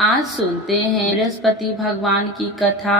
आज सुनते हैं बृहस्पति भगवान की कथा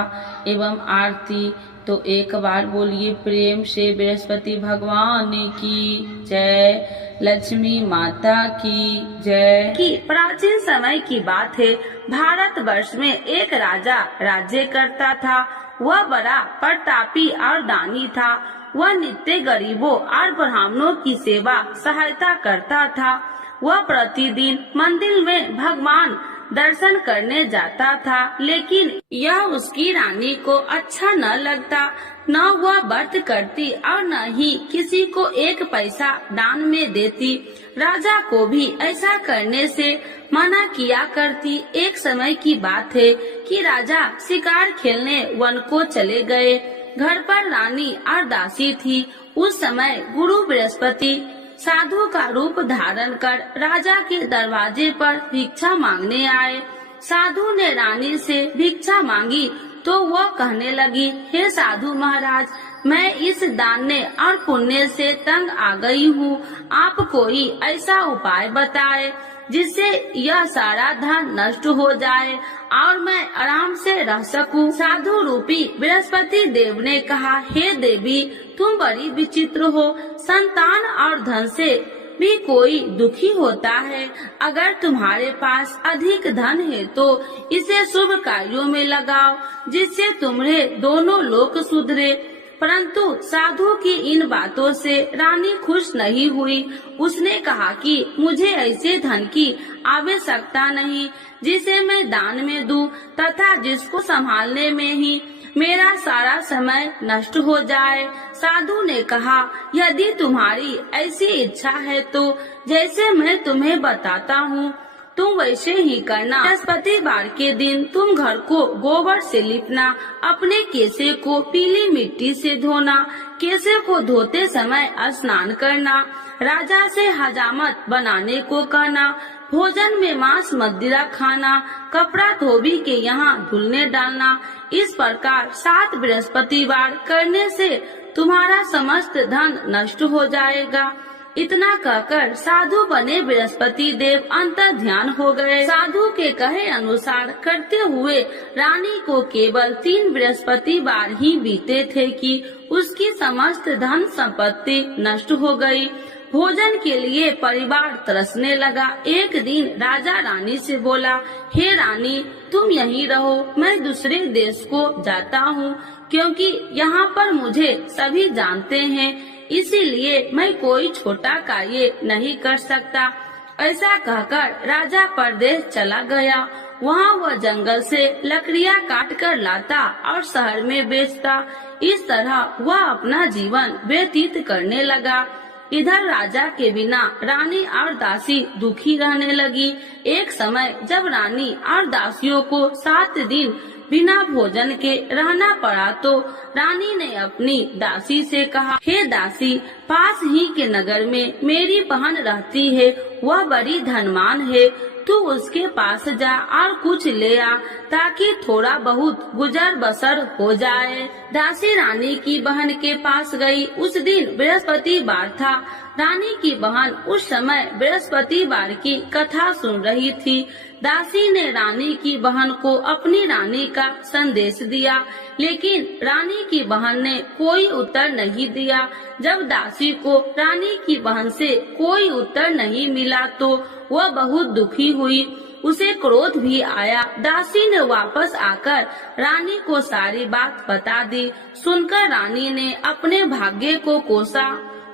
एवं आरती। तो एक बार बोलिए प्रेम से बृहस्पति भगवान की जय, लक्ष्मी माता की जय। कि प्राचीन समय की बात है, भारतवर्ष में एक राजा राज्य करता था। वह बड़ा प्रतापी और दानी था। वह नित्य गरीबों और ब्राह्मणों की सेवा सहायता करता था। वह प्रतिदिन मंदिर में भगवान दर्शन करने जाता था, लेकिन यह उसकी रानी को अच्छा न लगता। न वह व्रत करती और न ही किसी को एक पैसा दान में देती। राजा को भी ऐसा करने से मना किया करती। एक समय की बात है कि राजा शिकार खेलने वन को चले गए। घर पर रानी और दासी थी। उस समय गुरु बृहस्पति साधु का रूप धारण कर राजा के दरवाजे पर भिक्षा मांगने आए। साधु ने रानी से भिक्षा मांगी तो वह कहने लगी, हे साधु महाराज, मैं इस दान और पुण्य से तंग आ गई हूँ। आप कोई ऐसा उपाय बताए जिससे यह सारा धन नष्ट हो जाए और मैं आराम से रह सकूं। साधु रूपी बृहस्पति देव ने कहा, हे देवी, तुम बड़ी विचित्र हो। संतान और धन से भी कोई दुखी होता है। अगर तुम्हारे पास अधिक धन है तो इसे शुभ कार्यों में लगाओ, जिससे तुम्हारे दोनों लोक सुधरे। परंतु साधु की इन बातों से रानी खुश नहीं हुई। उसने कहा कि मुझे ऐसे धन की आवश्यकता नहीं जिसे मैं दान में दूं तथा जिसको संभालने में ही मेरा सारा समय नष्ट हो जाए। साधु ने कहा, यदि तुम्हारी ऐसी इच्छा है तो जैसे मैं तुम्हें बताता हूँ तुम वैसे ही करना। बृहस्पतिवार के दिन तुम घर को गोबर से लिपना, अपने केसे को पीली मिट्टी से धोना, केसे को धोते समय स्नान करना, राजा से हजामत बनाने को कहना, भोजन में मांस मदिरा खाना, कपड़ा धोबी के यहाँ धुलने डालना। इस प्रकार 7 बृहस्पतिवार करने से तुम्हारा समस्त धन नष्ट हो जाएगा। इतना कहकर साधु बने बृहस्पति देव अंतर ध्यान हो गए। साधु के कहे अनुसार करते हुए रानी को केवल 3 बृहस्पतिवार ही बीते थे कि उसकी समस्त धन संपत्ति नष्ट हो गई। भोजन के लिए परिवार तरसने लगा। एक दिन राजा रानी से बोला, हे रानी, तुम यहीं रहो, मैं दूसरे देश को जाता हूँ, क्योंकि यहाँ पर मुझे सभी जानते हैं, इसीलिए मैं कोई छोटा कार्य नहीं कर सकता। ऐसा कहकर राजा परदेश चला गया। वहाँ वह जंगल से लकड़ियाँ काट कर लाता और शहर में बेचता। इस तरह वह अपना जीवन व्यतीत करने लगा। इधर राजा के बिना रानी और दासी दुखी रहने लगी। एक समय जब रानी और दासियों को 7 दिन बिना भोजन के रहना पड़ा तो रानी ने अपनी दासी से कहा, हे दासी, पास ही के नगर में मेरी बहन रहती है, वह बड़ी धनवान है, तू उसके पास जा और कुछ ले आ ताकि थोड़ा बहुत गुजर बसर हो जाए। दासी रानी की बहन के पास गई। उस दिन बृहस्पतिवार था। रानी की बहन उस समय बृहस्पतिवार की कथा सुन रही थी। दासी ने रानी की बहन को अपनी रानी का संदेश दिया, लेकिन रानी की बहन ने कोई उत्तर नहीं दिया। जब दासी को रानी की बहन से कोई उत्तर नहीं मिला तो वह बहुत दुखी हुई। उसे क्रोध भी आया। दासी ने वापस आकर रानी को सारी बात बता दी। सुनकर रानी ने अपने भाग्य को कोसा।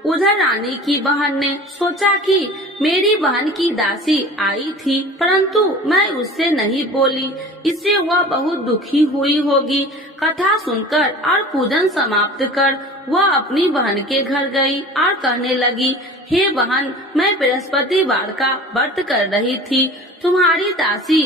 उधर रानी की बहन ने सोचा कि मेरी बहन की दासी आई थी, परंतु मैं उससे नहीं बोली, इससे वह बहुत दुखी हुई होगी। कथा सुनकर और पूजन समाप्त कर वह अपनी बहन के घर गई और कहने लगी, हे बहन, मैं बृहस्पतिवार का व्रत कर रही थी, तुम्हारी दासी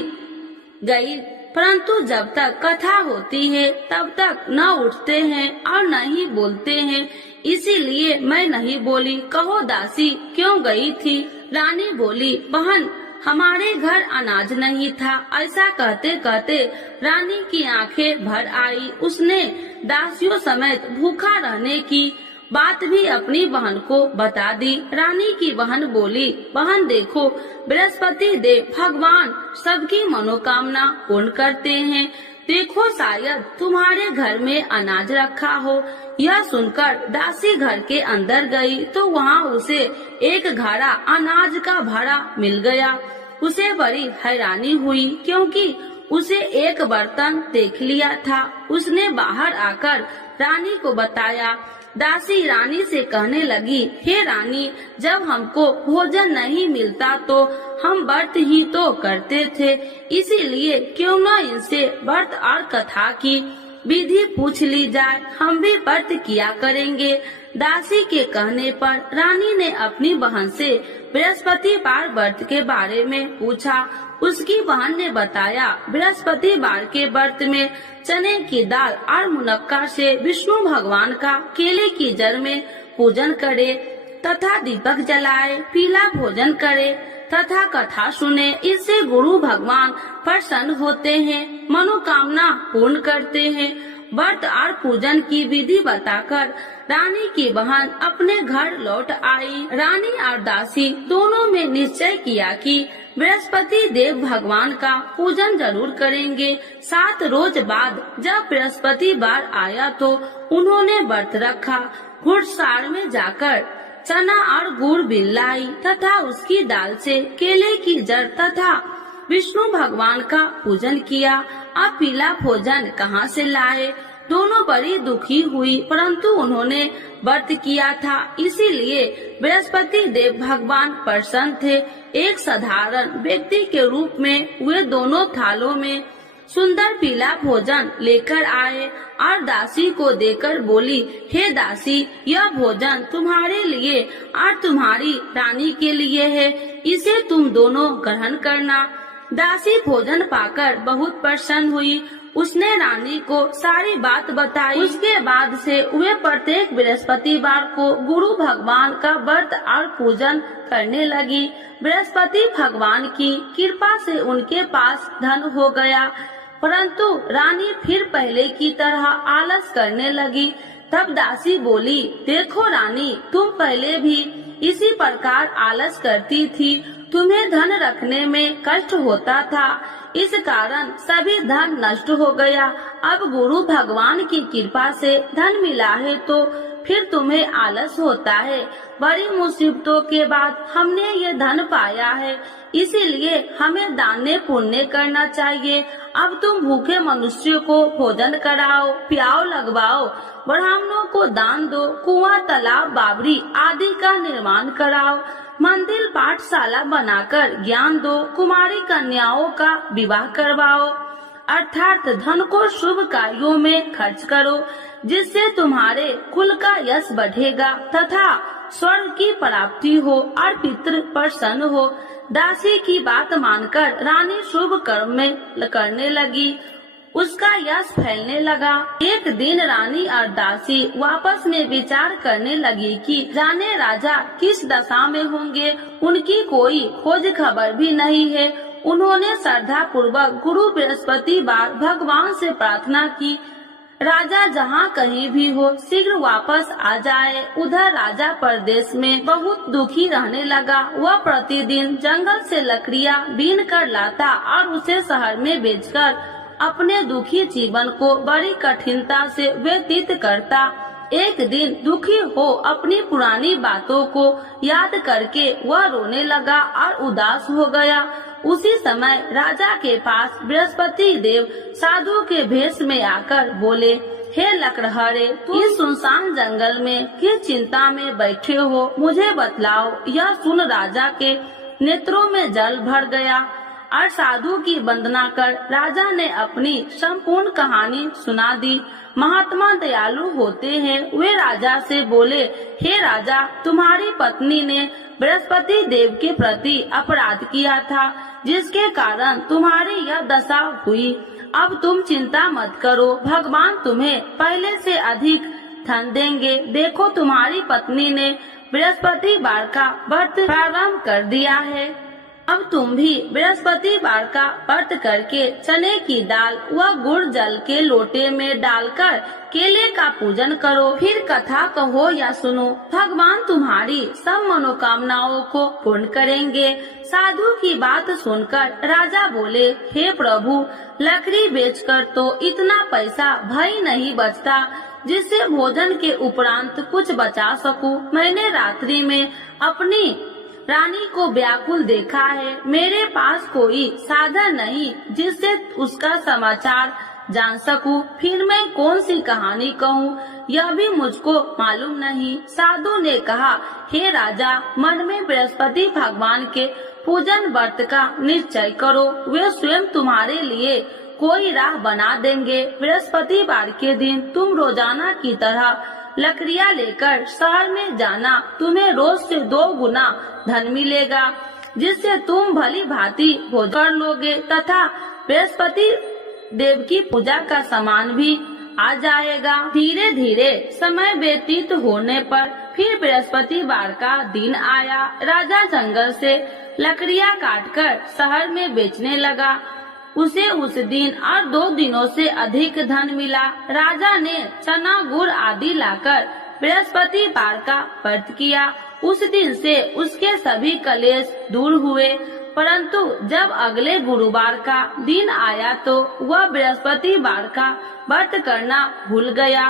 गई, परंतु जब तक कथा होती है तब तक न उठते हैं और न ही बोलते हैं, इसीलिए मैं नहीं बोली। कहो दासी क्यों गई थी? रानी बोली, बहन, हमारे घर अनाज नहीं था। ऐसा कहते कहते रानी की आंखें भर आई। उसने दासियों समेत भूखा रहने की बात भी अपनी बहन को बता दी। रानी की बहन बोली, बहन देखो, बृहस्पति देव भगवान सबकी मनोकामना पूर्ण करते हैं। देखो शायद तुम्हारे घर में अनाज रखा हो। यह सुनकर दासी घर के अंदर गई तो वहाँ उसे एक घड़ा अनाज का भरा मिल गया। उसे बड़ी हैरानी हुई क्योंकि उसे एक बर्तन देख लिया था। उसने बाहर आकर रानी को बताया। दासी रानी से कहने लगी, हे रानी, जब हमको भोजन नहीं मिलता तो हम व्रत ही तो करते थे, इसीलिए क्यों न इनसे व्रत और कथा की विधि पूछ ली जाए, हम भी व्रत किया करेंगे। दासी के कहने पर रानी ने अपनी बहन से बृहस्पतिवार व्रत के बारे में पूछा। उसकी बहन ने बताया, बृहस्पतिवार के व्रत में चने की दाल और मुनक्का से विष्णु भगवान का केले की जड़ में पूजन करे तथा दीपक जलाए, पीला भोजन करे तथा कथा सुने। इससे गुरु भगवान प्रसन्न होते हैं, मनोकामना पूर्ण करते हैं। व्रत और पूजन की विधि बताकर रानी की बहन अपने घर लौट आई। रानी और दासी दोनों में निश्चय किया कि बृहस्पति देव भगवान का पूजन जरूर करेंगे। 7 रोज बाद जब बृहस्पतिवार आया तो उन्होंने व्रत रखा। घुड़सार में जाकर चना और गुड़ बिन लाई तथा उसकी दाल से केले की जड़ तथा विष्णु भगवान का पूजन किया। अब पीला भोजन कहाँ से लाए? दोनों बड़ी दुखी हुई, परंतु उन्होंने व्रत किया था, इसीलिए बृहस्पति देव भगवान प्रसन्न थे। एक साधारण व्यक्ति के रूप में वे दोनों थालों में सुंदर पीला भोजन लेकर आए और दासी को देकर बोली, हे दासी, यह भोजन तुम्हारे लिए और तुम्हारी रानी के लिए है, इसे तुम दोनों ग्रहण करना। दासी भोजन पाकर बहुत प्रसन्न हुई। उसने रानी को सारी बात बताई। उसके बाद से वे प्रत्येक बृहस्पतिवार को गुरु भगवान का व्रत और पूजन करने लगी। बृहस्पति भगवान की कृपा से उनके पास धन हो गया, परंतु रानी फिर पहले की तरह आलस करने लगी। तब दासी बोली, देखो रानी, तुम पहले भी इसी प्रकार आलस करती थी, तुम्हें धन रखने में कष्ट होता था, इस कारण सभी धन नष्ट हो गया। अब गुरु भगवान की कृपा से धन मिला है तो फिर तुम्हें आलस होता है। बड़ी मुसीबतों के बाद हमने ये धन पाया है, इसीलिए हमें दान पुण्य करना चाहिए। अब तुम भूखे मनुष्य को भोजन कराओ, प्याव लगवाओ, ब्राह्मणों को दान दो, कुआं, तालाब, बावड़ी आदि का निर्माण कराओ, मंदिर, पाठशाला बनाकर ज्ञान दो, कुमारी कन्याओं का विवाह करवाओ, अर्थात धन को शुभ कार्यों में खर्च करो, जिससे तुम्हारे कुल का यश बढ़ेगा तथा स्वर्ग की प्राप्ति हो और पितृ प्रसन्न हो। दासी की बात मानकर रानी शुभ कर्म में करने लगी, उसका यश फैलने लगा। एक दिन रानी और दासी आपस में विचार करने लगी कि जाने राजा किस दशा में होंगे, उनकी कोई खोज खबर भी नहीं है। उन्होंने श्रद्धा पूर्वक गुरु बृहस्पतिवार भगवान से प्रार्थना की, राजा जहाँ कहीं भी हो शीघ्र वापस आ जाए। उधर राजा परदेश में बहुत दुखी रहने लगा। वह प्रतिदिन जंगल से लकड़ियाँ बीन कर लाता और उसे शहर में बेचकर अपने दुखी जीवन को बड़ी कठिनता से व्यतीत करता। एक दिन दुखी हो अपनी पुरानी बातों को याद करके वह रोने लगा और उदास हो गया। उसी समय राजा के पास बृहस्पति देव साधु के भेष में आकर बोले, हे लकड़हारे, तुम इस सुनसान जंगल में किस चिंता में बैठे हो, मुझे बतलाओ। यह सुन राजा के नेत्रों में जल भर गया और साधु की वंदना कर राजा ने अपनी संपूर्ण कहानी सुना दी। महात्मा दयालु होते हैं। वे राजा से बोले, हे राजा, तुम्हारी पत्नी ने बृहस्पति देव के प्रति अपराध किया था, जिसके कारण तुम्हारी यह दशा हुई। अब तुम चिंता मत करो, भगवान तुम्हें पहले से अधिक धन देंगे। देखो, तुम्हारी पत्नी ने बृहस्पतिवार का व्रत प्रारंभ कर दिया है। अब तुम भी बृहस्पतिवार का व्रत करके चने की दाल व गुड़ जल के लोटे में डालकर केले का पूजन करो। फिर कथा कहो या सुनो, भगवान तुम्हारी सब मनोकामनाओं को पूर्ण करेंगे। साधु की बात सुनकर राजा बोले, हे प्रभु, लकड़ी बेचकर तो इतना पैसा भई नहीं बचता जिससे भोजन के उपरांत कुछ बचा सकूं। मैंने रात्रि में अपनी रानी को व्याकुल देखा है। मेरे पास कोई साधन नहीं जिससे उसका समाचार जान सकूं। फिर मैं कौन सी कहानी कहूँ, यह भी मुझको मालूम नहीं। साधु ने कहा, हे राजा, मन में बृहस्पति भगवान के पूजन व्रत का निश्चय करो। वे स्वयं तुम्हारे लिए कोई राह बना देंगे। बृहस्पतिवार के दिन तुम रोजाना की तरह लकड़ियाँ लेकर शहर में जाना। तुम्हें रोज से 2 गुना धन मिलेगा, जिससे तुम भली भांति भोजन कर लोगे तथा बृहस्पति देव की पूजा का सामान भी आ जाएगा। धीरे धीरे समय व्यतीत होने पर फिर बृहस्पतिवार का दिन आया। राजा जंगल से लकड़ियाँ काटकर शहर में बेचने लगा। उसे उस दिन और 2 दिनों से अधिक धन मिला। राजा ने चना गुड़ आदि लाकर बृहस्पतिवार का व्रत किया। उस दिन से उसके सभी कलेश दूर हुए। परंतु जब अगले गुरुवार का दिन आया तो वह बृहस्पतिवार का व्रत करना भूल गया।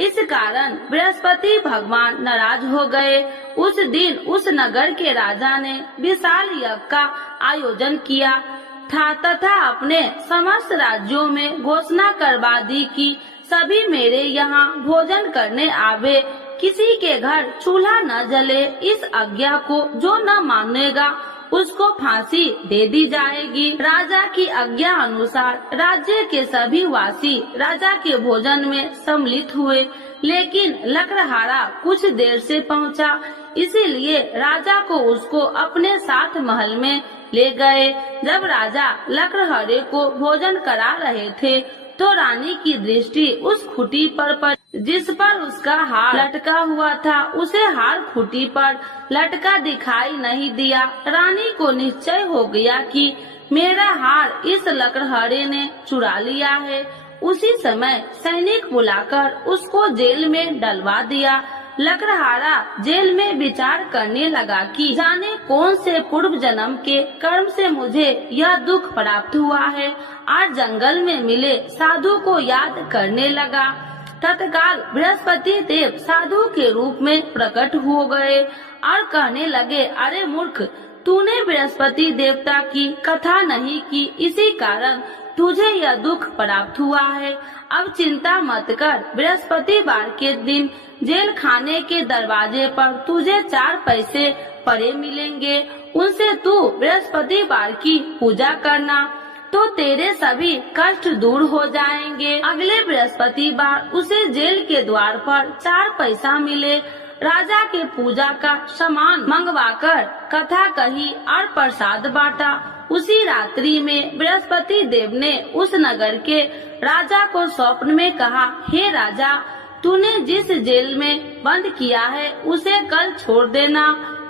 इस कारण बृहस्पति भगवान नाराज हो गए। उस दिन उस नगर के राजा ने विशाल यज्ञ का आयोजन किया था तथा अपने समस्त राज्यों में घोषणा करवा दी कि सभी मेरे यहाँ भोजन करने आवे, किसी के घर चूल्हा न जले। इस आज्ञा को जो न मानेगा उसको फांसी दे दी जाएगी। राजा की आज्ञा अनुसार राज्य के सभी वासी राजा के भोजन में सम्मिलित हुए, लेकिन लकड़हारा कुछ देर से पहुंचा, इसीलिए राजा को उसको अपने साथ महल में ले गए। जब राजा लकड़हारे को भोजन करा रहे थे तो रानी की दृष्टि उस खूंटी पर पड़ी जिस पर उसका हार लटका हुआ था। उसे हार खूंटी पर लटका दिखाई नहीं दिया। रानी को निश्चय हो गया कि मेरा हार इस लकड़हारे ने चुरा लिया है। उसी समय सैनिक बुलाकर उसको जेल में डलवा दिया। लकड़हारा जेल में विचार करने लगा कि जाने कौन से पूर्व जन्म के कर्म से मुझे यह दुख प्राप्त हुआ है। आज जंगल में मिले साधु को याद करने लगा। तत्काल बृहस्पति देव साधु के रूप में प्रकट हो गए और कहने लगे, अरे मूर्ख, तूने बृहस्पति देवता की कथा नहीं की, इसी कारण तुझे यह दुख प्राप्त हुआ है। अब चिंता मत कर, बृहस्पतिवार के दिन जेल खाने के दरवाजे पर तुझे 4 पैसे पड़े मिलेंगे। उनसे तू बृहस्पतिवार की पूजा करना तो तेरे सभी कष्ट दूर हो जाएंगे। अगले बृहस्पतिवार उसे जेल के द्वार पर 4 पैसा मिले। राजा के पूजा का सामान मंगवाकर कथा कही और प्रसाद बांटा। उसी रात्रि में बृहस्पति देव ने उस नगर के राजा को स्वप्न में कहा, हे राजा, तूने जिस जेल में बंद किया है उसे कल छोड़ देना,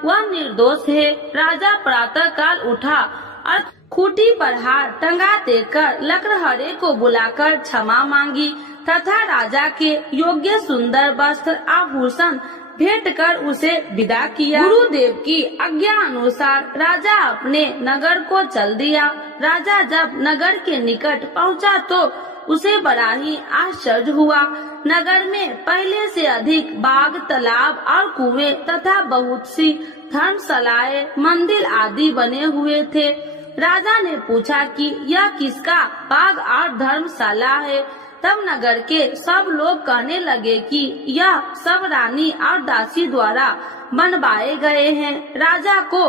वह निर्दोष है। राजा प्रातः काल उठा और खूंटी पर हार टंगा देकर लकड़हारे को बुलाकर क्षमा मांगी तथा राजा के योग्य सुंदर वस्त्र आभूषण भेंट कर उसे विदा किया। गुरुदेव की आज्ञा अनुसार राजा अपने नगर को चल दिया। राजा जब नगर के निकट पहुंचा तो उसे बड़ा ही आश्चर्य हुआ। नगर में पहले से अधिक बाग, तालाब और कुएं तथा बहुत सी धर्मशालाएं, मंदिर आदि बने हुए थे। राजा ने पूछा कि यह किसका बाग और धर्मशाला है। तब नगर के सब लोग कहने लगे कि यह सब रानी और दासी द्वारा बनवाए गए हैं। राजा को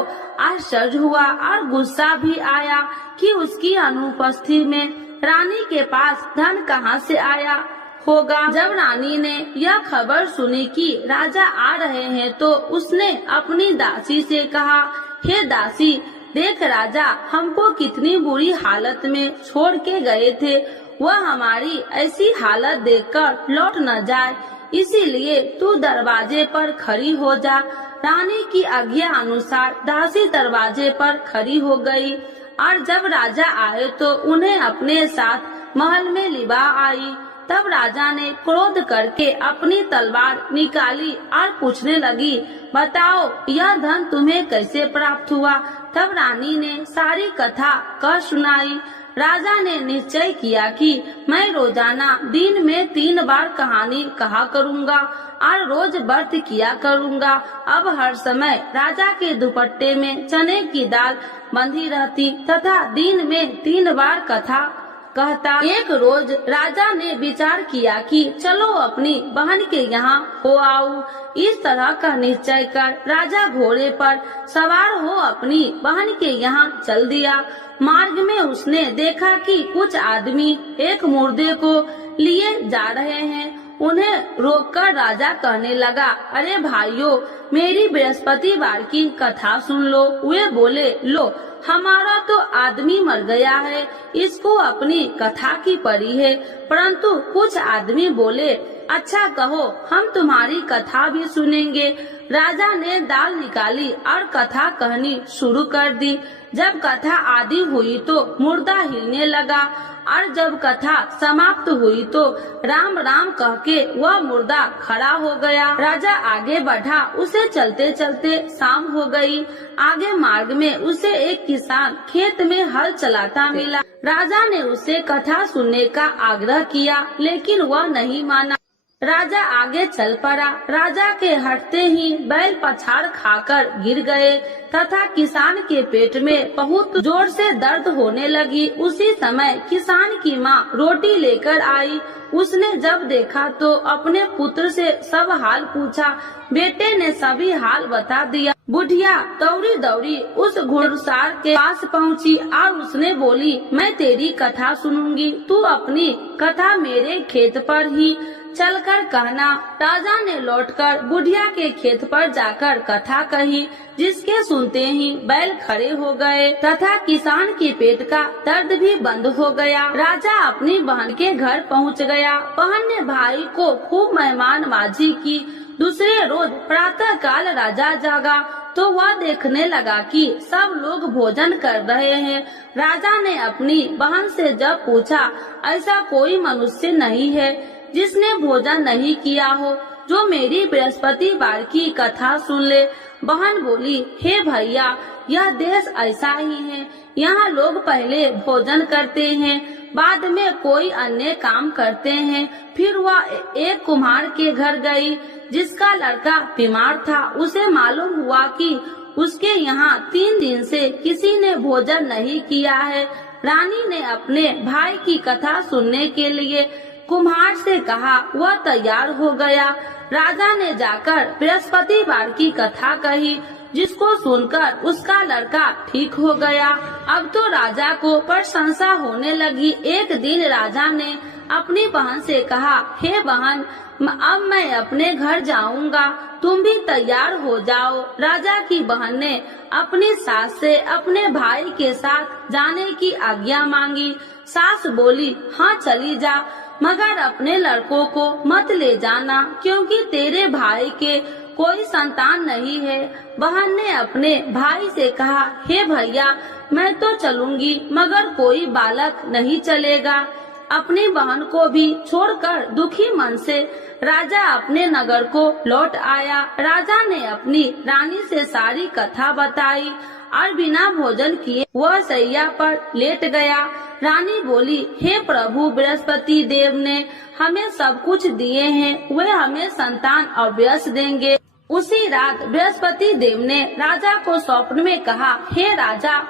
आश्चर्य हुआ और गुस्सा भी आया कि उसकी अनुपस्थिति में रानी के पास धन कहां से आया होगा। जब रानी ने यह खबर सुनी कि राजा आ रहे हैं तो उसने अपनी दासी से कहा, हे दासी, देख राजा हमको कितनी बुरी हालत में छोड़ के गए थे, वह हमारी ऐसी हालत देखकर लौट न जाए, इसीलिए तू दरवाजे पर खड़ी हो जा। रानी की आज्ञा अनुसार दासी दरवाजे पर खड़ी हो गई और जब राजा आए तो उन्हें अपने साथ महल में लिवा आई। तब राजा ने क्रोध करके अपनी तलवार निकाली और पूछने लगी, बताओ यह धन तुम्हें कैसे प्राप्त हुआ। तब रानी ने सारी कथा कह सुनाई। राजा ने निश्चय किया कि मैं रोजाना दिन में 3 बार कहानी कहा करूँगा और रोज व्रत किया करूँगा। अब हर समय राजा के दुपट्टे में चने की दाल बंधी रहती तथा दिन में 3 बार कथा कहता। एक रोज राजा ने विचार किया कि चलो अपनी बहन के यहाँ हो आऊं। इस तरह का निश्चय कर राजा घोड़े पर सवार हो अपनी बहन के यहाँ चल दिया। मार्ग में उसने देखा कि कुछ आदमी एक मुर्दे को लिए जा रहे हैं। उन्हें रोककर राजा कहने लगा, अरे भाइयों, मेरी बृहस्पतिवार की कथा सुन लो। वे बोले, लो हमारा तो आदमी मर गया है, इसको अपनी कथा की पड़ी है। परंतु कुछ आदमी बोले, अच्छा कहो, हम तुम्हारी कथा भी सुनेंगे। राजा ने दाल निकाली और कथा कहनी शुरू कर दी। जब कथा आदि हुई तो मुर्दा हिलने लगा और जब कथा समाप्त हुई तो राम राम कह के वह मुर्दा खड़ा हो गया। राजा आगे बढ़ा, उसे चलते चलते शाम हो गई। आगे मार्ग में उसे एक किसान खेत में हल चलाता मिला। राजा ने उसे कथा सुनने का आग्रह किया, लेकिन वह नहीं माना। राजा आगे चल पड़ा। राजा के हटते ही बैल पछाड़ खाकर गिर गए तथा किसान के पेट में बहुत जोर से दर्द होने लगी। उसी समय किसान की माँ रोटी लेकर आई। उसने जब देखा तो अपने पुत्र से सब हाल पूछा। बेटे ने सभी हाल बता दिया। बुढ़िया दौड़ी दौड़ी उस घुड़सार के पास पहुँची और उसने बोली, मैं तेरी कथा सुनूंगी, तू अपनी कथा मेरे खेत पर ही चलकर कहना। राजा ने लौटकर बुढ़िया के खेत पर जाकर कथा कही, जिसके सुनते ही बैल खड़े हो गए तथा किसान के पेट का दर्द भी बंद हो गया। राजा अपनी बहन के घर पहुंच गया। बहन ने भाई को खूब मेहमानबाजी की। दूसरे रोज प्रातः काल राजा जागा तो वह देखने लगा कि सब लोग भोजन कर रहे हैं। राजा ने अपनी बहन से जब पूछा, ऐसा कोई मनुष्य नहीं है जिसने भोजन नहीं किया हो जो मेरी बृहस्पतिवार की कथा सुन ले। बहन बोली, हे भैया, यह देश ऐसा ही है। यहाँ लोग पहले भोजन करते हैं, बाद में कोई अन्य काम करते हैं। फिर वह एक कुम्हार के घर गई जिसका लड़का बीमार था। उसे मालूम हुआ कि उसके यहाँ 3 दिन से किसी ने भोजन नहीं किया है। रानी ने अपने भाई की कथा सुनने के लिए कुम्हार से कहा। वह तैयार हो गया। राजा ने जाकर बृहस्पतिवार की कथा कही, जिसको सुनकर उसका लड़का ठीक हो गया। अब तो राजा को प्रशंसा होने लगी। एक दिन राजा ने अपनी बहन से कहा, हे बहन, अब मैं अपने घर जाऊंगा, तुम भी तैयार हो जाओ। राजा की बहन ने अपनी सास से अपने भाई के साथ जाने की आज्ञा मांगी। सास बोली, हाँ चली जा, मगर अपने लड़कों को मत ले जाना, क्योंकि तेरे भाई के कोई संतान नहीं है। बहन ने अपने भाई से कहा, हे भैया, मैं तो चलूंगी, मगर कोई बालक नहीं चलेगा। अपनी बहन को भी छोड़कर दुखी मन से राजा अपने नगर को लौट आया। राजा ने अपनी रानी से सारी कथा बताई और बिना भोजन किए वह सैया पर लेट गया। रानी बोली, हे प्रभु, बृहस्पति देव ने हमें सब कुछ दिए हैं, वे हमें संतान और यश देंगे। उसी रात बृहस्पति देव ने राजा को स्वप्न में कहा, हे राजा,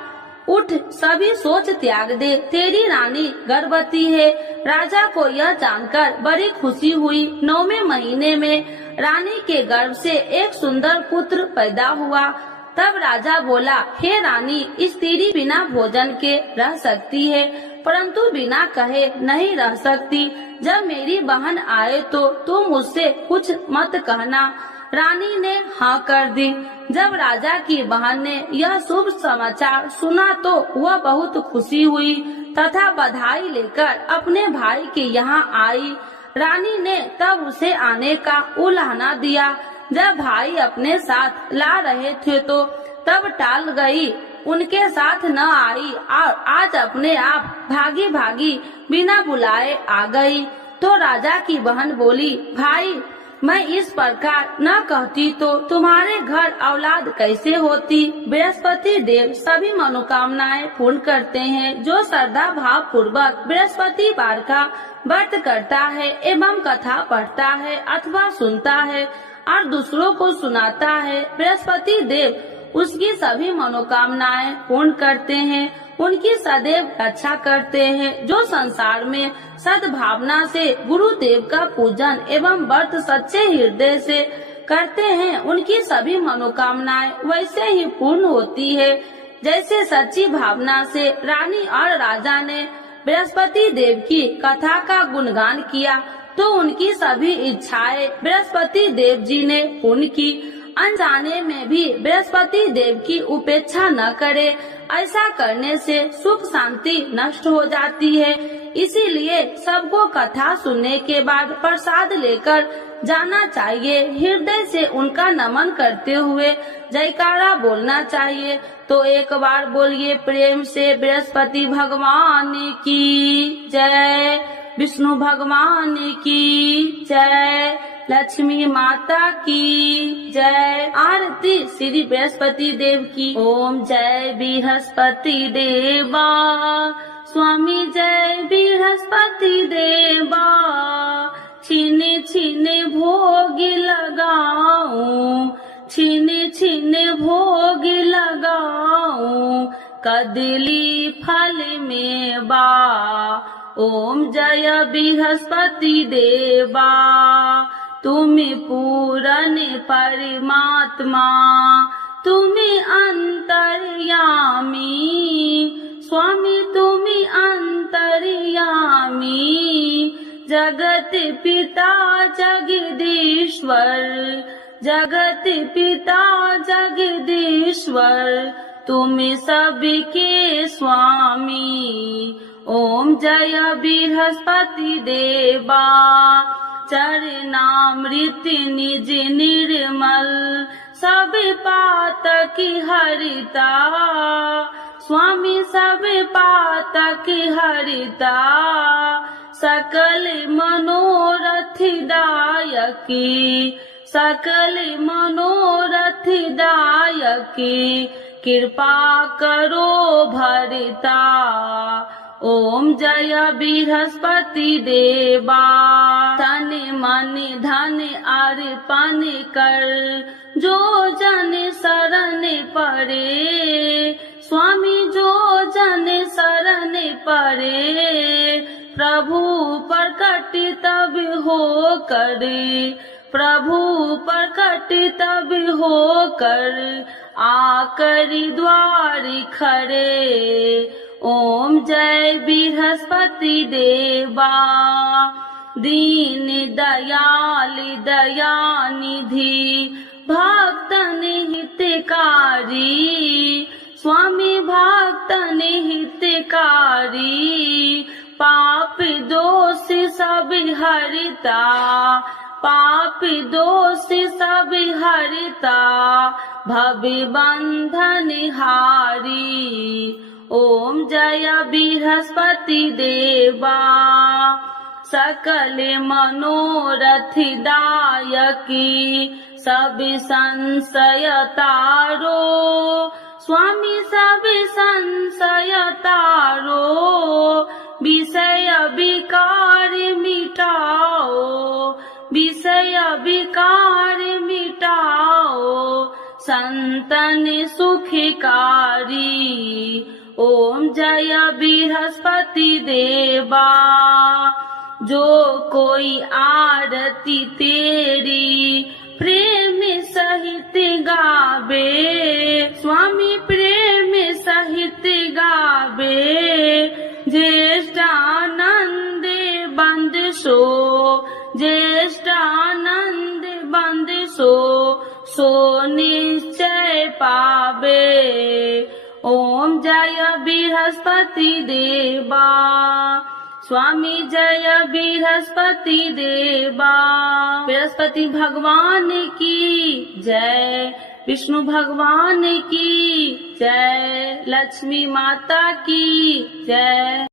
उठ, सभी सोच त्याग दे, तेरी रानी गर्भवती है। राजा को यह जानकर बड़ी खुशी हुई। 9वें महीने में रानी के गर्भ से एक सुंदर पुत्र पैदा हुआ। तब राजा बोला, हे रानी, स्त्री बिना भोजन के रह सकती है, परंतु बिना कहे नहीं रह सकती। जब मेरी बहन आए तो तुम उससे कुछ मत कहना। रानी ने हाँ कर दी। जब राजा की बहन ने यह शुभ समाचार सुना तो वह बहुत खुशी हुई तथा बधाई लेकर अपने भाई के यहाँ आई। रानी ने तब उसे आने का उलाहना दिया। जब भाई अपने साथ ला रहे थे तो तब टाल गई, उनके साथ न आई और आज अपने आप भागी भागी बिना बुलाए आ गई। तो राजा की बहन बोली, भाई मैं इस प्रकार न कहती तो तुम्हारे घर औलाद कैसे होती। बृहस्पति देव सभी मनोकामनाएं पूर्ण करते हैं। जो श्रद्धा भाव पूर्वक बृहस्पति वार का व्रत करता है एवं कथा पढ़ता है अथवा सुनता है और दूसरों को सुनाता है, बृहस्पति देव उसकी सभी मनोकामनाएं पूर्ण करते हैं, उनकी सदैव रक्षा करते हैं। जो संसार में सद्भावना से गुरुदेव का पूजन एवं व्रत सच्चे हृदय से करते हैं, उनकी सभी मनोकामनाएं वैसे ही पूर्ण होती है जैसे सच्ची भावना से रानी और राजा ने बृहस्पति देव की कथा का गुणगान किया तो उनकी सभी इच्छाएं बृहस्पति देव जी ने पूर्ण की। अनजाने में भी बृहस्पति देव की उपेक्षा न करे, ऐसा करने से सुख शांति नष्ट हो जाती है। इसीलिए सबको कथा सुनने के बाद प्रसाद लेकर जाना चाहिए। हृदय से उनका नमन करते हुए जयकारा बोलना चाहिए। तो एक बार बोलिए प्रेम से बृहस्पति भगवान की जय, विष्णु भगवान की जय, लक्ष्मी माता की जय। आरती श्री बृहस्पति देव की। ओम जय बृहस्पति देवा, स्वामी जय बृहस्पति देवा। छीने छीने भोग लगाऊं, छीने छीने भोग लगाऊं, कदली फल में बा। ओम जय बृहस्पति देवा, तुम्हें पूरन परमात्मा, तुम्हें अंतर्यामी, स्वामी तुम्हें अंतर्यामी। जगत पिता जगदीश्वर, जगत पिता जगदीश्वर, तुम्हें सबके स्वामी। ओम जय बृहस्पति देवा, चरणामृत निज निर्मल, सब पातक हरिता, स्वामी सब पातक हरिता। सकल मनोरथ दायकी, सकल मनोरथ दायकी, कृपा करो भरता। ओम जय बृहस्पति देवा, तन मन धन अर्पण कर, जो जन शरण पड़े, स्वामी जो जन शरण पड़े। प्रभु प्रकट तब हो करे, प्रभु प्रकट तब हो कर, आकर द्वार खड़े। ओम जय बृहस्पति देवा, दीन दयाल दयानिधि, भक्तन हितकारी, स्वामी भक्तन हितकारी। पाप दोष सब हरिता, पाप दोष सब हरिता, भव बंधन हारी। ओम जय बृहस्पति देवा, सकल मनोरथ दायकी, सब संशय तारो, स्वामी सब संशय तारो। विषय विकार मिटाओ, विषय विकार मिटाओ, संतन सुखकारी। ओम जय बृहस्पति देवा, जो कोई आरती तेरी प्रेम सहित गावे, स्वामी प्रेम सहित गावे। ज्येष्ठानंद बंद सो, ज्येष्ठानंद बंद सो, सो निश्चय पावे। ओम जय बृहस्पति देवा, स्वामी जय बृहस्पति देवा। बृहस्पति भगवान की जय, विष्णु भगवान की जय, लक्ष्मी माता की जय।